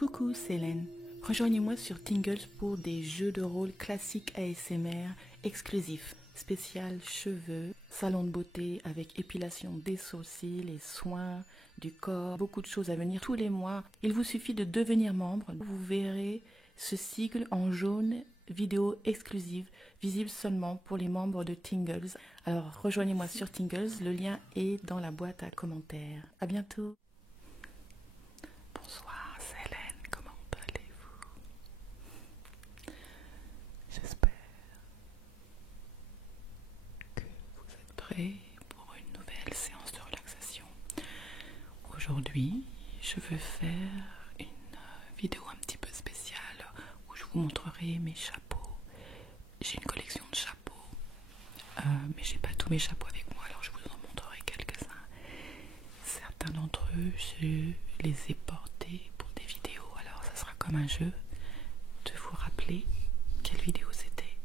Coucou, c'est Hélène. Rejoignez-moi sur Tingles pour des jeux de rôle classiques ASMR exclusifs. Spécial cheveux, salon de beauté avec épilation des sourcils et soins du corps. Beaucoup de choses à venir tous les mois. Il vous suffit de devenir membre. Vous verrez ce sigle en jaune, vidéo exclusive, visible seulement pour les membres de Tingles. Alors rejoignez-moi sur Tingles, le lien est dans la boîte à commentaires. À bientôt. Bonsoir, c'est Hélène, comment allez-vous? J'espère que vous êtes prêts pour une nouvelle séance de relaxation. Aujourd'hui, je veux faire une vidéo un petit peu spéciale où je vous montrerai mes chapeaux. J'ai une collection de chapeaux, mais j'ai pas tous mes chapeaux avec moi, alors je vous en montrerai quelques-uns. Certains d'entre eux, je les ai portés pour des vidéos, alors ça sera comme un jeu de vous rappeler quelle vidéo c'était,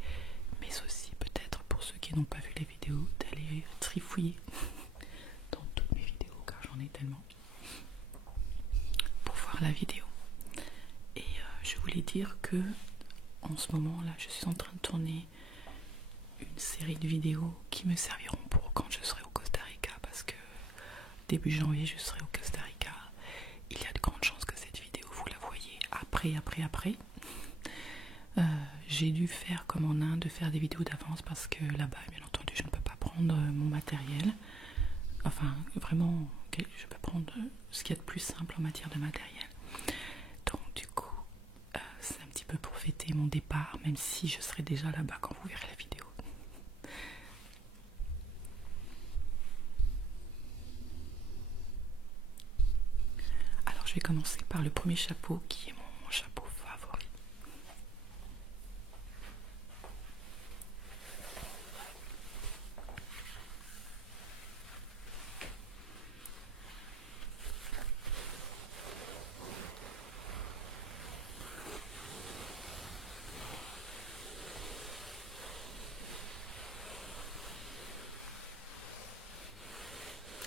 mais aussi peut-être pour ceux qui n'ont pas vu les vidéos, d'aller trifouiller dans toutes mes vidéos, car j'en ai tellement, pour voir la vidéo. Et je voulais dire que en ce moment là, je suis en train de tourner une série de vidéos qui me serviront pour quand je serai au Costa Rica, parce que début janvier je serai au Costa Rica. Il y a de grandes chances que cette vidéo vous la voyez après. J'ai dû faire comme en Inde, de faire des vidéos d'avance parce que là-bas, bien entendu, je ne peux pas prendre mon matériel. Enfin, vraiment, je peux prendre ce qu'il y a de plus simple en matière de matériel. Donc du coup, c'est un petit peu pour fêter mon départ, même si je serai déjà là-bas quand vous verrez la vidéo. Alors je vais commencer par le premier chapeau qui est mon chapeau favori.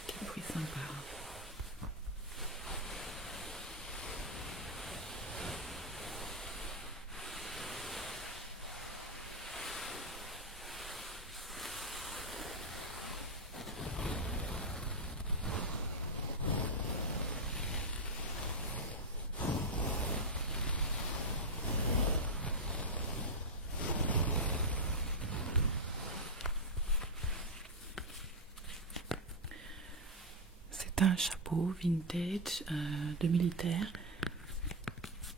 Quel bruit sympa. C'est un chapeau vintage de militaire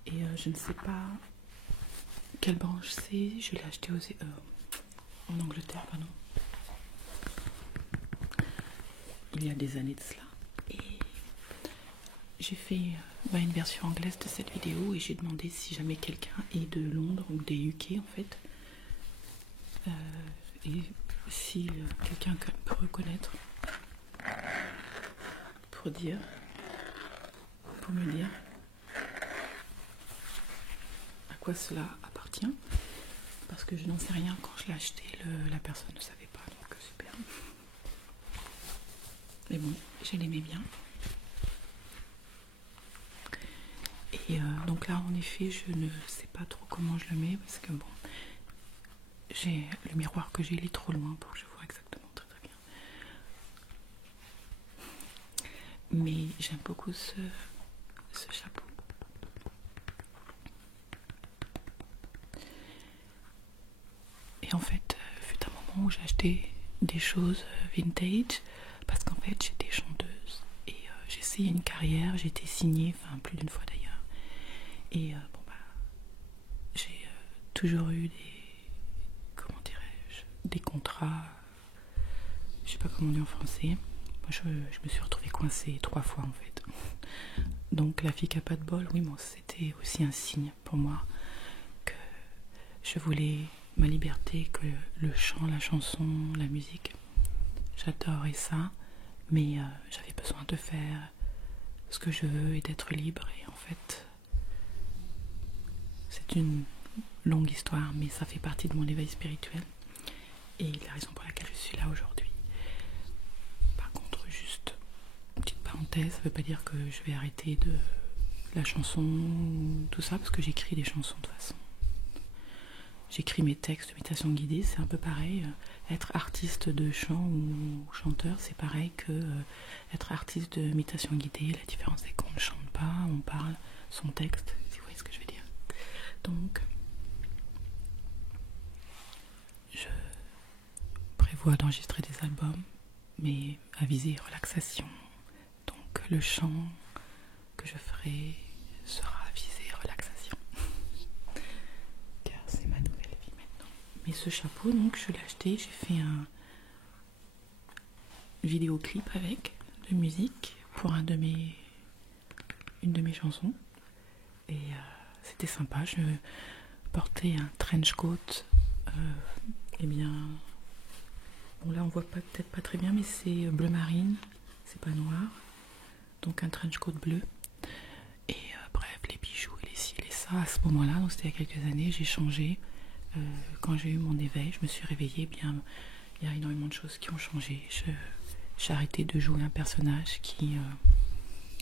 et je ne sais pas quelle branche c'est. Je l'ai acheté en Angleterre, pardon. Il y a des années de cela. Et j'ai fait une version anglaise de cette vidéo et j'ai demandé si jamais quelqu'un est de Londres ou des UK en fait. Et si quelqu'un peut reconnaître pour me dire à quoi cela appartient, parce que je n'en sais rien. Quand je l'ai acheté, la personne ne savait pas, donc super. Mais bon, je l'aimais bien. Et donc là, en effet, je ne sais pas trop comment je le mets, parce que bon, le miroir que j'ai, il est trop loin pour que je vois exactement très bien. Mais j'aime beaucoup ce chapeau. Et en fait, fut un moment où j'ai acheté des choses vintage, parce qu'en fait j'étais chanteuse et j'ai essayé une carrière, j'ai été signée, enfin plus d'une fois d'ailleurs. Et j'ai toujours eu des contrats, je sais pas comment on dit en français. Moi je me suis retrouvée coincée 3 fois en fait. Donc la fille qui a pas de bol, oui, bon, c'était aussi un signe pour moi que je voulais ma liberté, que le chant, la chanson, la musique, j'adorais ça, mais j'avais besoin de faire ce que je veux et d'être libre. Et en fait, c'est une longue histoire, mais ça fait partie de mon éveil spirituel et la raison pour laquelle je suis là aujourd'hui. Par contre, juste une petite parenthèse, ça veut pas dire que je vais arrêter de la chanson, tout ça, parce que j'écris des chansons de toute façon. J'écris mes textes de méditation guidée, c'est un peu pareil. Être artiste de chant ou chanteur, c'est pareil que être artiste de méditation guidée. La différence c'est qu'on ne chante pas, on parle son texte, si vous voyez ce que je veux dire. Donc, je prévois d'enregistrer des albums, mais à visée relaxation. Donc le chant que je ferai sera à visée relaxation. Car c'est ma nouvelle vie maintenant. Mais ce chapeau, donc je l'ai acheté, j'ai fait un vidéoclip avec de musique pour une de mes chansons. Et c'était sympa, je portais un trench coat. Eh bien, bon là on voit peut-être pas très bien, mais c'est bleu marine, c'est pas noir. Donc un trench coat bleu. Et bref, les bijoux et les ci et les ça à ce moment-là, donc c'était il y a quelques années, j'ai changé. Quand j'ai eu mon éveil, je me suis réveillée, bien il y a énormément de choses qui ont changé. J'ai arrêté de jouer un personnage qui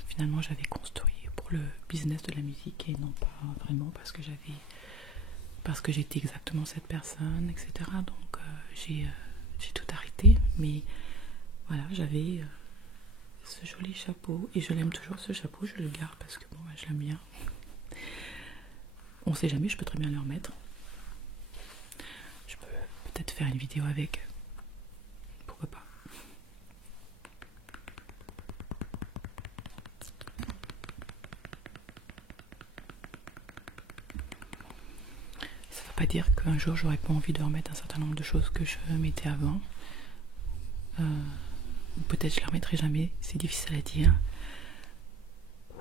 finalement j'avais construit pour le business de la musique et non pas vraiment parce que j'étais exactement cette personne, etc. Donc j'ai tout arrêté, mais voilà, j'avais ce joli chapeau et je l'aime toujours ce chapeau, je le garde parce que bon, je l'aime bien. On sait jamais, je peux très bien le remettre. Je peux peut-être faire une vidéo avec. Pourquoi pas. Ça veut pas dire qu'un jour j'aurais pas envie de remettre un certain nombre de choses que je mettais avant. Peut-être je les remettrai jamais, c'est difficile à dire.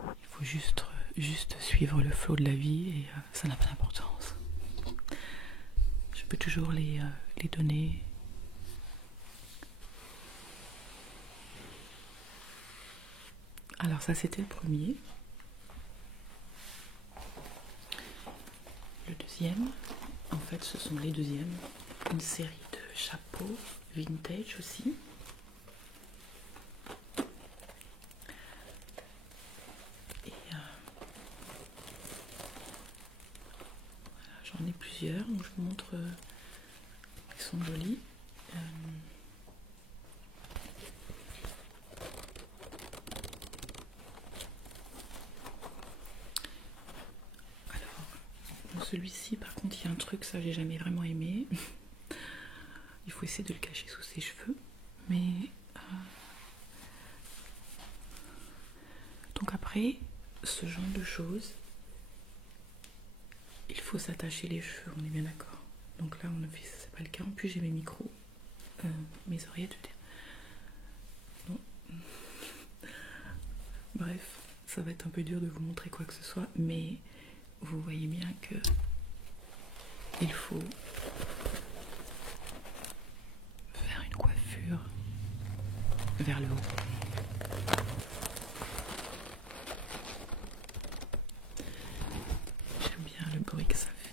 Il faut juste suivre le flot de la vie et ça n'a pas d'importance. Je peux toujours les donner. Alors ça c'était le premier. Le deuxième, en fait ce sont les deuxièmes. Une série de chapeaux vintage aussi. Et voilà, j'en ai plusieurs, donc je vous montre. Ils sont jolis. Celui-ci, par contre, il y a un truc, ça j'ai jamais vraiment aimé. Il faut essayer de le cacher sous ses cheveux. Mais donc après, ce genre de choses, il faut s'attacher les cheveux, on est bien d'accord. Donc là, on a fait, c'est pas le cas. En plus, j'ai mes micros, mes oreillettes, je veux dire. Non. Bref, ça va être un peu dur de vous montrer quoi que ce soit, mais vous voyez bien que il faut faire une coiffure vers le haut. J'aime bien le bruit que ça fait.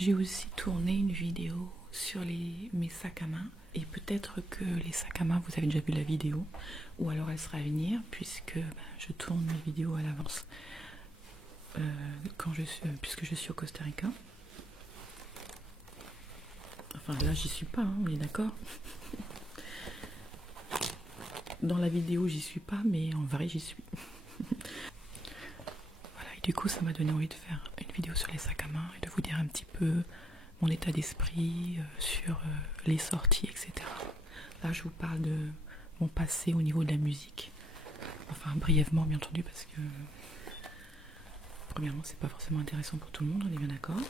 J'ai aussi tourné une vidéo sur mes sacs à main et peut-être que les sacs à main vous avez déjà vu la vidéo ou alors elle sera à venir puisque je tourne mes vidéos à l'avance puisque je suis au Costa Rica. Enfin là j'y suis pas, hein, on est d'accord. Dans la vidéo j'y suis pas mais en vrai j'y suis. Voilà, et du coup ça m'a donné envie de faire une vidéo sur les sacs à main et de vous dire un petit peu mon état d'esprit sur les sorties, etc. Là je vous parle de mon passé au niveau de la musique. Enfin brièvement bien entendu parce que premièrement c'est pas forcément intéressant pour tout le monde, on est bien d'accord.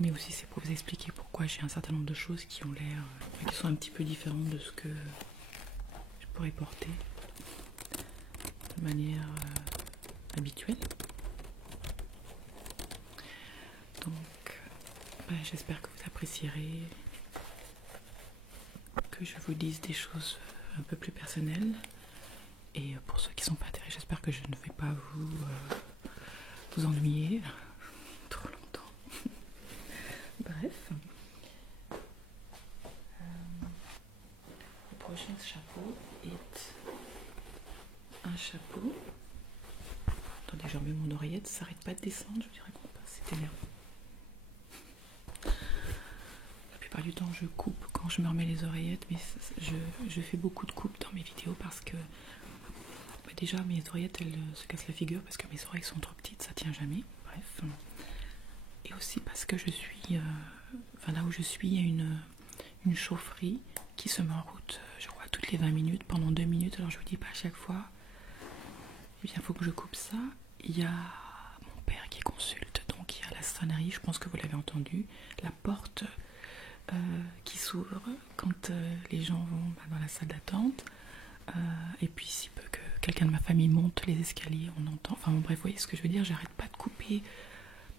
Mais aussi c'est pour vous expliquer pourquoi j'ai un certain nombre de choses qui ont l'air, qui sont un petit peu différentes de ce que pourrais porter de manière habituelle. Donc j'espère que vous apprécierez que je vous dise des choses un peu plus personnelles. Et pour ceux qui ne sont pas intéressés, j'espère que je ne vais pas vous ennuyer trop longtemps. Bref. Le prochain chapeau est un chapeau. Attendez, j'ai remis mon oreillette, ça s'arrête pas de descendre, je dirais qu'on passe, c'est énervant. La plupart du temps je coupe quand je me remets les oreillettes, mais je fais beaucoup de coupes dans mes vidéos parce que déjà mes oreillettes elles se cassent la figure parce que mes oreilles sont trop petites, ça tient jamais, bref. Et aussi parce que je suis, là où je suis, il y a une chaufferie qui se met en route, je crois, toutes les 20 minutes, pendant 2 minutes, alors je vous dis pas à chaque fois, eh bien il faut que je coupe ça. Il y a mon père qui consulte, donc il y a la sonnerie, je pense que vous l'avez entendu, la porte qui s'ouvre quand les gens vont dans la salle d'attente, et puis s'il peut que quelqu'un de ma famille monte les escaliers, on entend, enfin bon, bref, vous voyez ce que je veux dire, j'arrête pas de couper,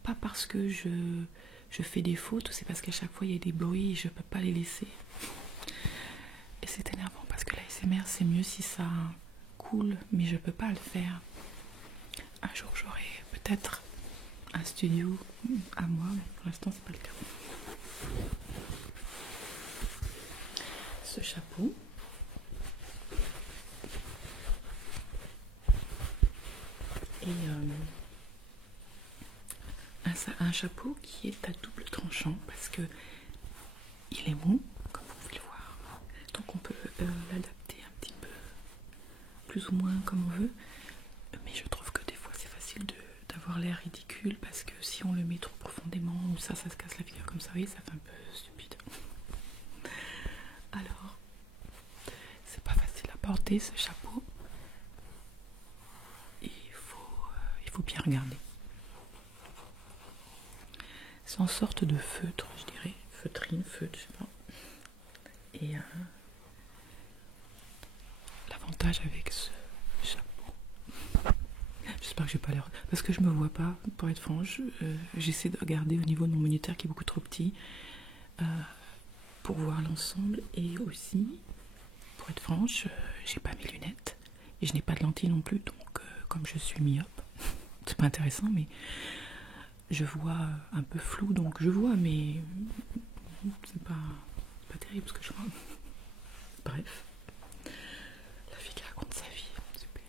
pas parce que je fais des fautes, c'est parce qu'à chaque fois il y a des bruits et je peux pas les laisser. Et c'est énervant parce que l'ASMR c'est mieux si ça coule, mais je peux pas le faire. Un jour j'aurai peut-être un studio à moi, mais pour l'instant c'est pas le cas. Ce chapeau est un chapeau qui est à double tranchant parce que il est mou, comme vous pouvez le voir, donc on peut l'adapter un petit peu plus ou moins comme on veut, mais je trouve que des fois c'est facile d'avoir l'air ridicule parce que si on le met trop profondément ou ça se casse la figure comme ça, vous voyez, ça fait un peu stupide. Alors c'est pas facile à porter ce chapeau, il faut bien regarder. C'est en sorte de feutre, je dirais, feutrine, feutre, je sais pas. Et l'avantage avec ce chapeau, j'espère que j'ai pas l'air, parce que je me vois pas, pour être franche, j'essaie de regarder au niveau de mon moniteur qui est beaucoup trop petit pour voir l'ensemble, et aussi, pour être franche, j'ai pas mes lunettes et je n'ai pas de lentilles non plus, donc comme je suis myope, c'est pas intéressant, mais je vois un peu flou, donc je vois, mais c'est pas terrible ce que je vois. Bref, la fille qui raconte sa vie, super.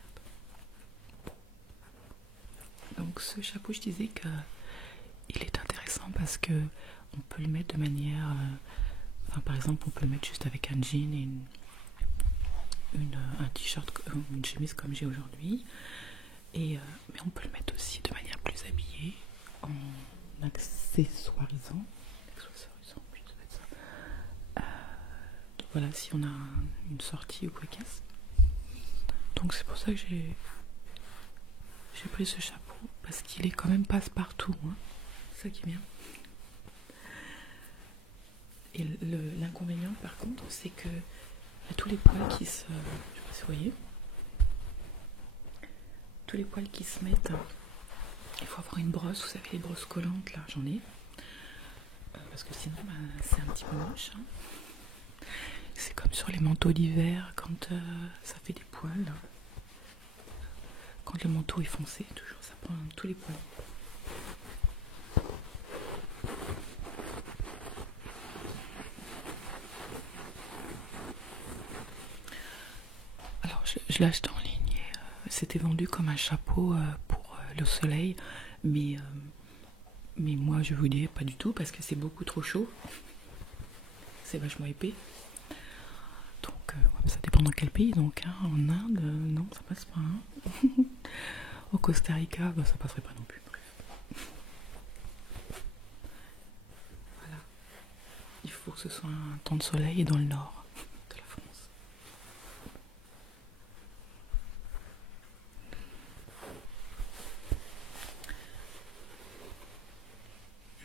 Donc ce chapeau, je disais que il est intéressant parce que on peut le mettre de manière, par exemple, on peut le mettre juste avec un jean et un t-shirt, une chemise comme j'ai aujourd'hui, et mais on peut le mettre aussi de manière plus habillée en accessoirisant, oui, ça va être ça. Donc voilà, si on a une sortie ou quoi qu'est-ce. Donc c'est pour ça que j'ai pris ce chapeau, parce qu'il est quand même passe-partout, hein. C'est ça qui est bien. Et l'inconvénient par contre, c'est que y a tous les poils qui se, je sais pas si vous voyez, tous les poils qui se mettent. Il faut avoir une brosse, vous savez, les brosses collantes là, j'en ai, parce que sinon c'est un petit peu moche, hein. C'est comme sur les manteaux d'hiver quand ça fait des poils, quand le manteau est foncé, toujours ça prend tous les poils. Alors je l'ai acheté en ligne et c'était vendu comme un chapeau pour le soleil, mais moi je vous dis pas du tout parce que c'est beaucoup trop chaud, c'est vachement épais, donc ça dépend dans quel pays. Donc hein, en Inde, non ça passe pas, hein. Au Costa Rica, ça passerait pas non plus. Bref. Voilà, il faut que ce soit un temps de soleil et dans le nord de la France.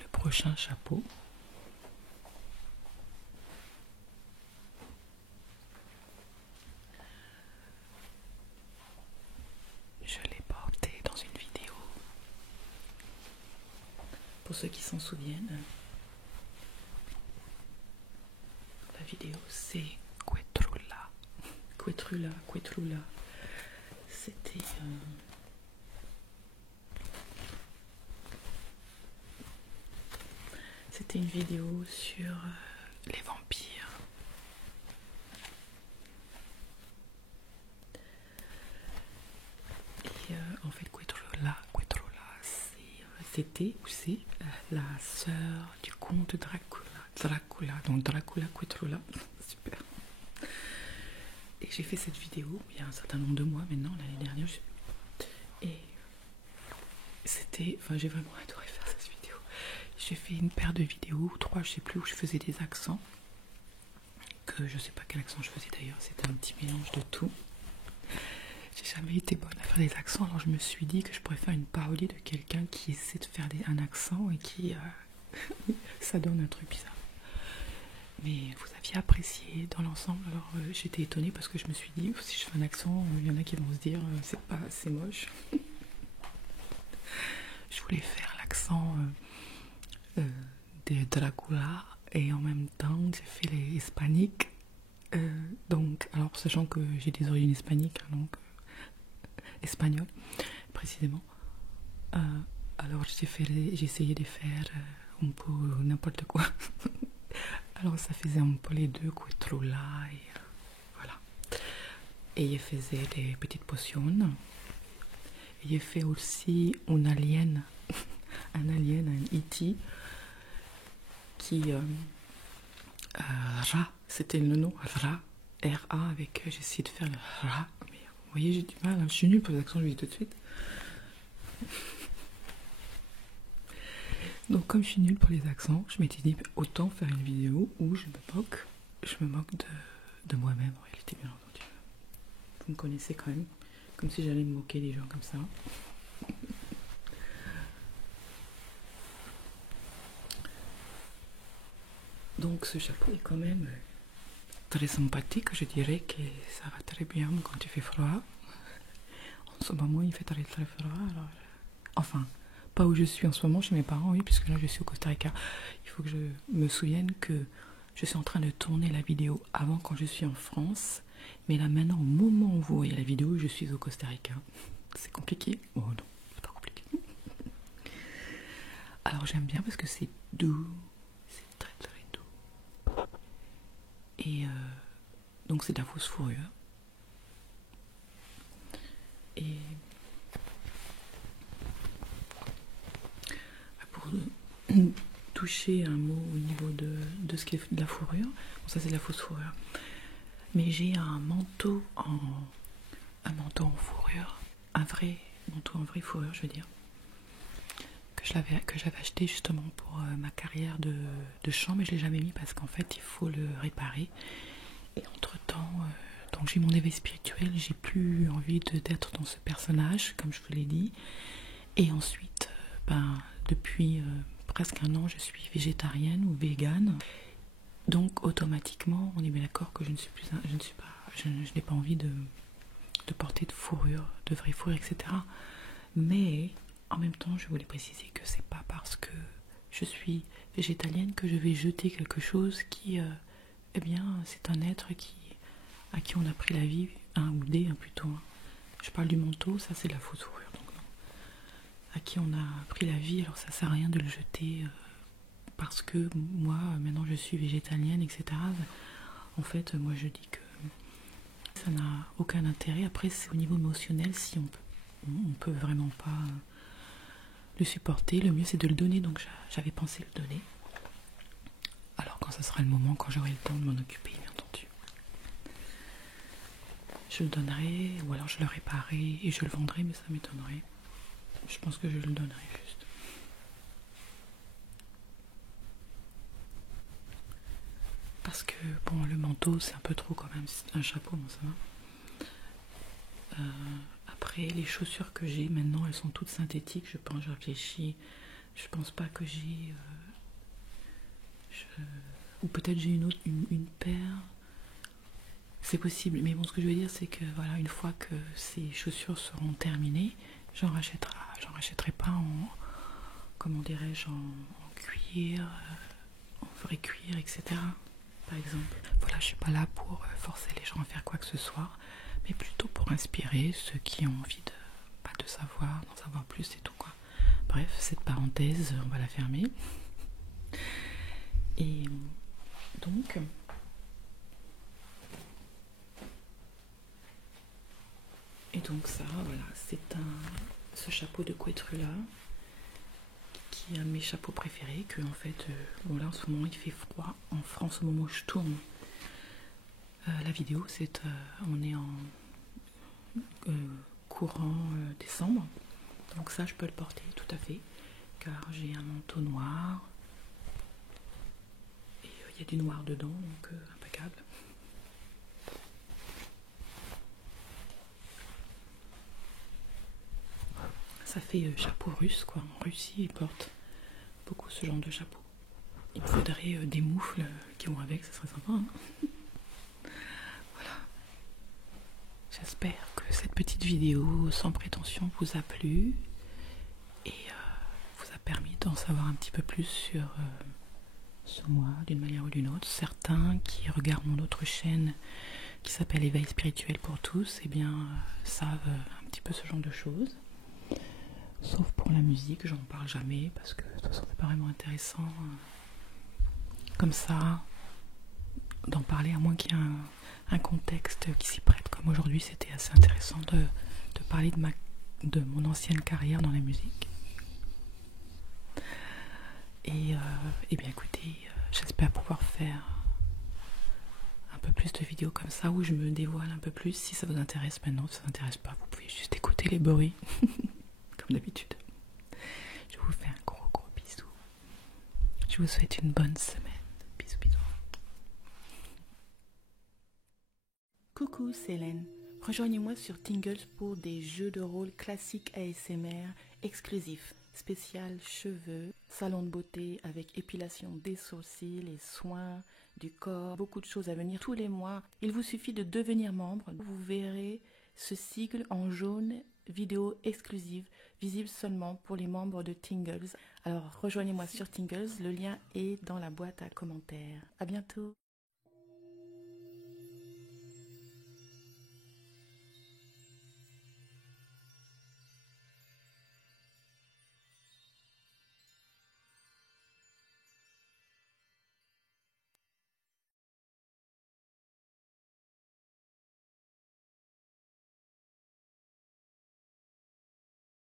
Le prochain chapeau, pour ceux qui s'en souviennent, la vidéo c'est Quetrulla. Quetrulla. C'était une vidéo sur les vampires. Et en fait, Quetrulla, c'était ou c'est la sœur du comte Dracula. Donc Dracula, Quetrulla, super. Et j'ai fait cette vidéo il y a un certain nombre de mois maintenant, l'année dernière. Et c'était, enfin, j'ai vraiment adoré faire cette vidéo. J'ai fait une paire de vidéos, ou 3, je sais plus, où je faisais des accents. Que je sais pas quel accent je faisais d'ailleurs, c'était un petit mélange de tout. J'ai jamais été bonne à faire des accents, alors je me suis dit que je pourrais faire une parodie de quelqu'un qui essaie de faire un accent et qui ça donne un truc bizarre. Mais vous aviez apprécié dans l'ensemble, alors j'étais étonnée parce que je me suis dit si je fais un accent, il y en a qui vont se dire c'est moche. Je voulais faire l'accent de Dracula et en même temps j'ai fait les hispaniques. Donc, alors sachant que j'ai des origines hispaniques, hein, donc espagnol précisément, alors j'ai essayé de faire un peu n'importe quoi. Alors ça faisait un peu les deux, Quetrulla et voilà. Et il faisait des petites potions. Et il fait aussi un alien, un E.T. qui Ra, c'était le nom, Ra, R-A avec, j'ai essayé de faire le Ra, mais vous voyez j'ai du mal, hein, je suis nulle pour les accents, je le dis tout de suite. Donc comme je suis nulle pour les accents, je m'étais dit autant faire une vidéo où je me moque de moi-même en réalité, bien entendu. Vous me connaissez quand même, comme si j'allais me moquer des gens comme ça. Donc ce chapeau est quand même très sympathique, je dirais que ça va très bien quand il fait froid. En ce moment il fait très très froid, alors enfin pas où je suis en ce moment chez mes parents, oui, puisque là je suis au Costa Rica. Il faut que je me souvienne que je suis en train de tourner la vidéo avant quand je suis en France, mais là maintenant au moment où vous voyez la vidéo je suis au Costa Rica. C'est compliqué? Oh non, c'est pas compliqué. Alors j'aime bien parce que c'est doux, c'est très très doux. Et donc c'est de la fausse fourrure. Et pour toucher un mot au niveau de ce qui est de la fourrure, bon, ça c'est de la fausse fourrure. Mais j'ai un manteau en fourrure, un vrai manteau en vraie fourrure, je veux dire, que j'avais acheté justement pour ma carrière de chant, mais je l'ai jamais mis parce qu'en fait il faut le réparer. Et entre temps, donc j'ai mon éveil spirituel, j'ai plus envie d'être dans ce personnage, comme je vous l'ai dit. Et ensuite, depuis presque un an, je suis végétarienne ou végane. Donc automatiquement, on est bien d'accord que je n'ai pas envie de porter de fourrure, de vraie fourrure, etc. Mais en même temps, je voulais préciser que c'est pas parce que je suis végétalienne que je vais jeter quelque chose qui, eh bien, c'est un être à qui on a pris la vie, plutôt. Je parle du manteau, ça c'est de la fausse fourrure, donc non. À qui on a pris la vie, alors ça sert à rien de le jeter parce que moi, maintenant je suis végétalienne, etc. En fait, moi je dis que ça n'a aucun intérêt. Après, c'est au niveau émotionnel, si on peut vraiment pas le supporter, le mieux c'est de le donner, donc j'avais pensé le donner. Alors quand ça sera le moment, quand j'aurai le temps de m'en occuper, bien entendu, je le donnerai, ou alors je le réparerai et je le vendrai, mais ça m'étonnerait. Je pense que je le donnerai juste. Parce que, bon, le manteau, c'est un peu trop quand même, c'est un chapeau, bon, ça va. Après, les chaussures que j'ai maintenant, elles sont toutes synthétiques, je pense, je réfléchis. Je pense pas que j'ai... ou peut-être j'ai une paire. C'est possible, mais bon, ce que je veux dire, c'est que voilà, une fois que ces chaussures seront terminées, j'en rachèterai pas comment dirais-je, en cuir, en vrai cuir, etc. Par exemple. Voilà, je suis pas là pour forcer les gens à faire quoi que ce soit, mais plutôt pour inspirer ceux qui ont envie de savoir, d'en savoir plus et tout quoi. Bref, cette parenthèse, on va la fermer. Et donc, ça, voilà, c'est ce chapeau de couetru là, qui est un de mes chapeaux préférés, que en fait, bon là en ce moment il fait froid en France au moment où je tourne la vidéo, on est en courant décembre, donc ça je peux le porter tout à fait, car j'ai un manteau noir, et il y a du noir dedans, donc impeccable. Ça fait chapeau russe quoi, en Russie ils portent beaucoup ce genre de chapeau. Il me faudrait des moufles qui vont avec, ça serait sympa. Hein. Voilà. J'espère que cette petite vidéo sans prétention vous a plu et vous a permis d'en savoir un petit peu plus sur moi d'une manière ou d'une autre. Certains qui regardent mon autre chaîne qui s'appelle Éveil spirituel pour tous, eh bien savent un petit peu ce genre de choses. Sauf pour la musique, j'en parle jamais parce que de toute façon c'est pas vraiment intéressant comme ça d'en parler, à moins qu'il y ait un contexte qui s'y prête. Comme aujourd'hui, c'était assez intéressant de parler de mon ancienne carrière dans la musique. Et bien écoutez, j'espère pouvoir faire un peu plus de vidéos comme ça où je me dévoile un peu plus. Si ça vous intéresse, maintenant, si ça vous intéresse pas, vous pouvez juste écouter les bruits comme d'habitude. Je vous fais un gros bisou. Je vous souhaite une bonne semaine. Bisous. Coucou, c'est Hélène. Rejoignez-moi sur Tingles pour des jeux de rôle classiques ASMR exclusifs. Spécial cheveux, salon de beauté avec épilation des sourcils, les soins du corps, beaucoup de choses à venir tous les mois. Il vous suffit de devenir membre. Vous verrez ce sigle en jaune, vidéo exclusive, visible seulement pour les membres de Tingles. Alors rejoignez-moi sur Tingles, le lien est dans la boîte à commentaires. À bientôt.